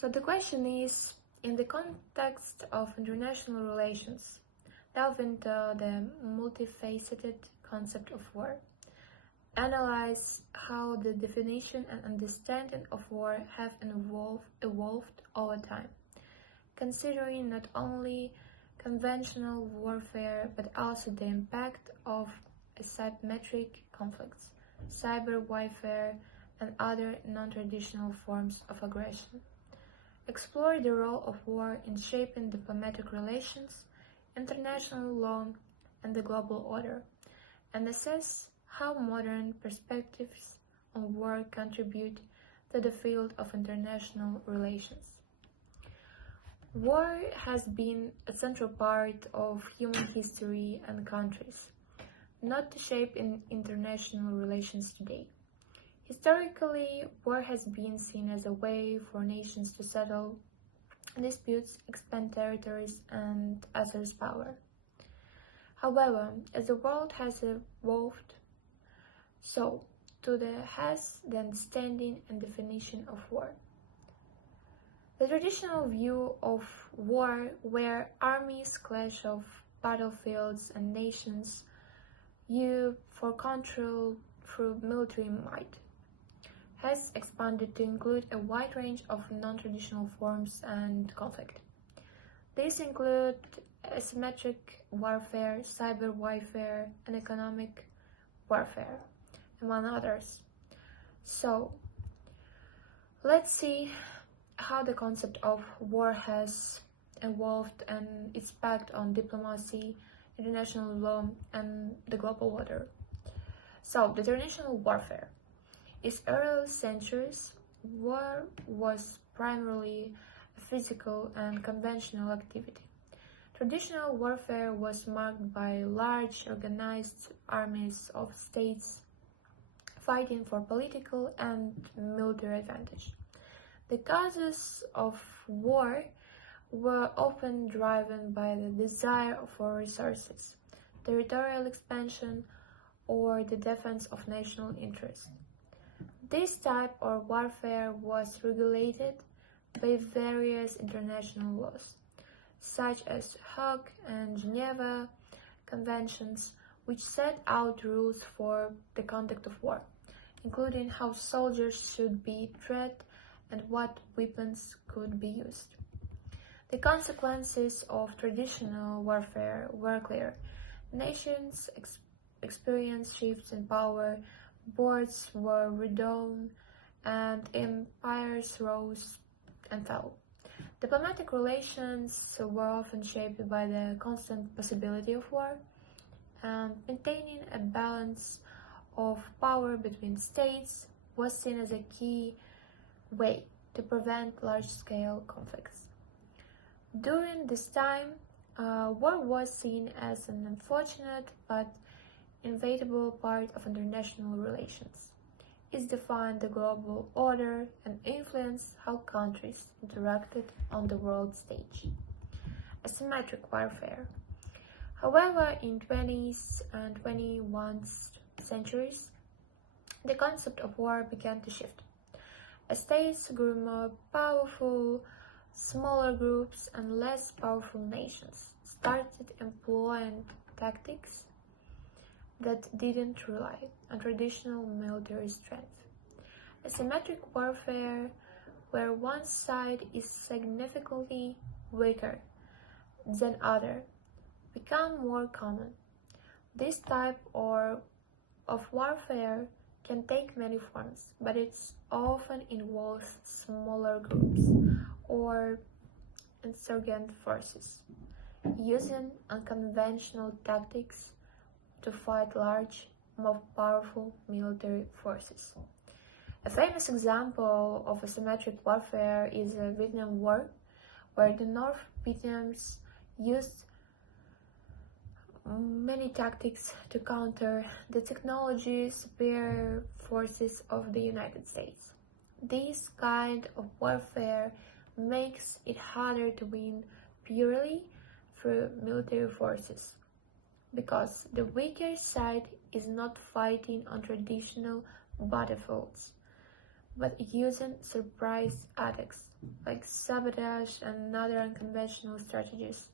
So the question is, in the context of international relations, delve into the multifaceted concept of war. Analyze how the definition and understanding of war have evolved over time, considering not only conventional warfare but also the impact of asymmetric conflicts, cyber warfare, and other non-traditional forms of aggression. Explore the role of war in shaping diplomatic relations, international law, and the global order, and assess how modern perspectives on war contribute to the field of international relations. War has been a central part of human history and countries, not to shape in international relations today. Historically, war has been seen as a way for nations to settle disputes, expand territories, and assert power. However, as the world has evolved, so too has the understanding and definition of war. The traditional view of war, where armies clash of battlefields and nations used for control through military might, has expanded to include a wide range of non-traditional forms and conflict. These include asymmetric warfare, cyber warfare, and economic warfare, among others. So, let's see how the concept of war has evolved and its impact on diplomacy, international law, and the global order. So, the traditional warfare. In early centuries, war was primarily a physical and conventional activity. Traditional warfare was marked by large organized armies of states fighting for political and military advantage. The causes of war were often driven by the desire for resources, territorial expansion, or the defense of national interests. This type of warfare was regulated by various international laws, such as Hague and Geneva Conventions, which set out rules for the conduct of war, including how soldiers should be treated and what weapons could be used. The consequences of traditional warfare were clear. Nations experienced shifts in power, boards were redrawn, and empires rose and fell. Diplomatic relations were often shaped by the constant possibility of war, and maintaining a balance of power between states was seen as a key way to prevent large-scale conflicts. During this time, war was seen as an unfortunate but inevitable part of international relations. It defined the global order and influenced how countries interacted on the world stage. Asymmetric warfare. However, in 20th and 21st centuries, the concept of war began to shift. As states grew more powerful, smaller groups and less powerful nations started employing tactics that didn't rely on traditional military strength. Asymmetric warfare, where one side is significantly weaker than other, become more common. This type of warfare can take many forms, but it often involves smaller groups or insurgent forces using unconventional tactics to fight large, more powerful military forces. A famous example of asymmetric warfare is the Vietnam War, where the North Vietnamese used many tactics to counter the technology superior forces of the United States. This kind of warfare makes it harder to win purely through military forces, because the weaker side is not fighting on traditional battlefields, but using surprise attacks, like sabotage and other unconventional strategies.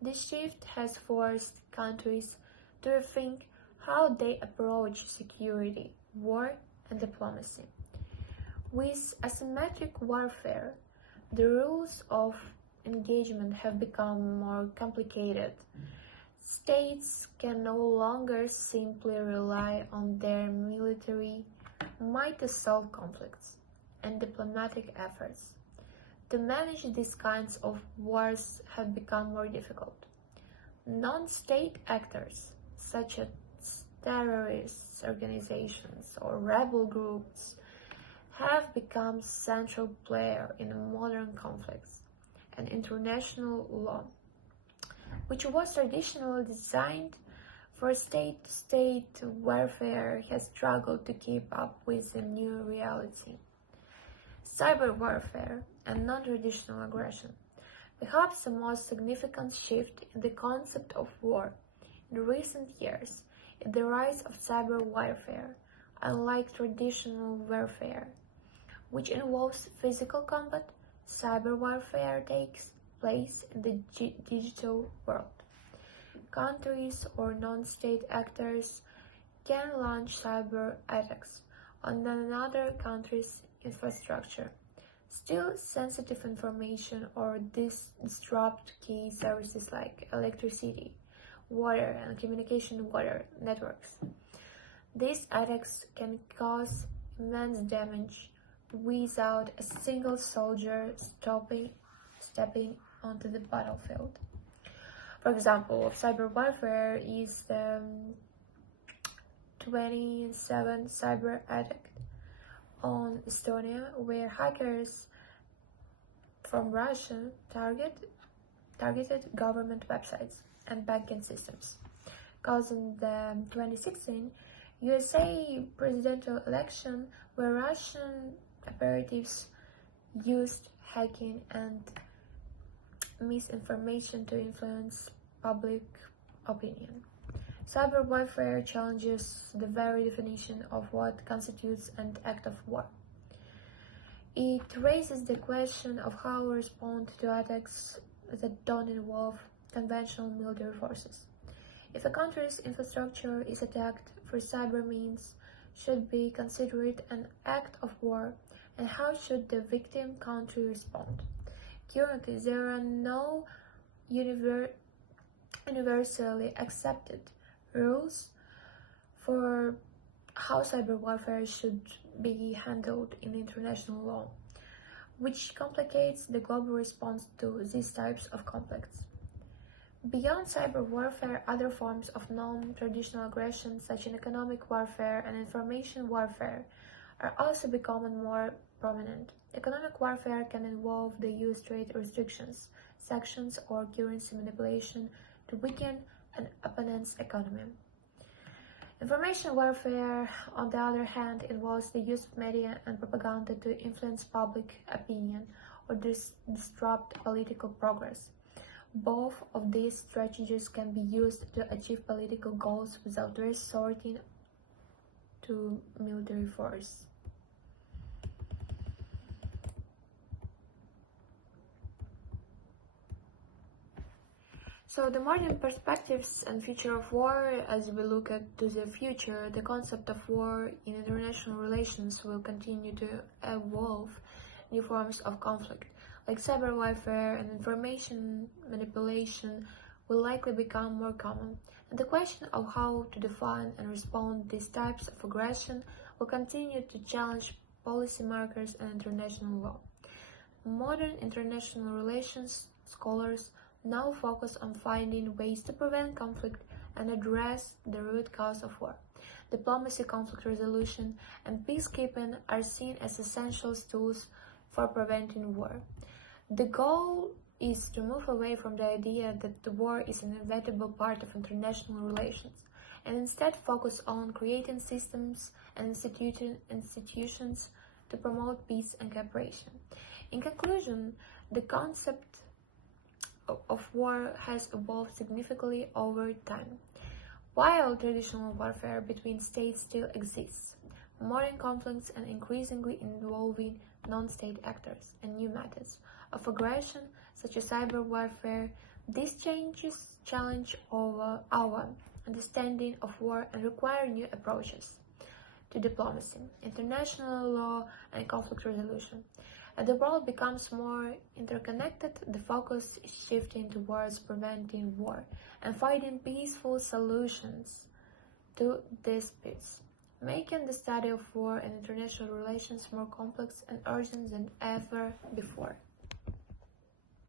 This shift has forced countries to rethink how they approach security, war, and diplomacy. With asymmetric warfare, the rules of engagement have become more complicated. States can no longer simply rely on their military might to solve conflicts, and diplomatic efforts to manage these kinds of wars have become more difficult. Non-state actors, such as terrorist organizations or rebel groups, have become central players in modern conflicts, and international law, which was traditionally designed for state-to-state warfare, has struggled to keep up with the new reality. Cyber warfare and non-traditional aggression. Perhaps the most significant shift in the concept of war in recent years is the rise of cyber warfare, unlike traditional warfare, which involves physical combat. Cyber warfare takes place in the digital world. Countries or non-state actors can launch cyber attacks on another country's infrastructure, steal sensitive information, or disrupt key services like electricity, water, and communication water networks. These attacks can cause immense damage without a single soldier stepping onto the battlefield. For example, cyber warfare is the 27 cyber attack on Estonia, where hackers from Russia targeted government websites and banking systems, causing the 2016 USA presidential election, where Russian operatives used hacking and misinformation to influence public opinion. Cyber warfare challenges the very definition of what constitutes an act of war. It raises the question of how we respond to attacks that don't involve conventional military forces. If a country's infrastructure is attacked through cyber means, should be considered an act of war, and how should the victim country respond? Currently, there are no universally accepted rules for how cyber warfare should be handled in international law, which complicates the global response to these types of conflicts. Beyond cyber warfare, other forms of non-traditional aggression, such as economic warfare and information warfare, are also becoming more prominent. Economic warfare can involve the use of trade restrictions, sanctions, or currency manipulation to weaken an opponent's economy. Information warfare, on the other hand, involves the use of media and propaganda to influence public opinion or disrupt political progress. Both of these strategies can be used to achieve political goals without resorting to military force. So the modern perspectives and future of war, as we look at to the future, the concept of war in international relations will continue to evolve new forms of conflict, like cyber warfare and information manipulation will likely become more common. And the question of how to define and respond to these types of aggression will continue to challenge policy markers and international law. Modern international relations scholars now focus on finding ways to prevent conflict and address the root cause of war. Diplomacy, conflict resolution, and peacekeeping are seen as essential tools for preventing war. The goal is to move away from the idea that the war is an inevitable part of international relations, and instead focus on creating systems and institutions to promote peace and cooperation. In conclusion, the concept of war has evolved significantly over time. While traditional warfare between states still exists, modern conflicts and increasingly involving non-state actors and new methods of aggression such as cyber warfare. These changes challenge our understanding of war and require new approaches to diplomacy, international law, and conflict resolution. As the world becomes more interconnected, the focus is shifting towards preventing war and finding peaceful solutions to disputes, making the study of war and international relations more complex and urgent than ever before.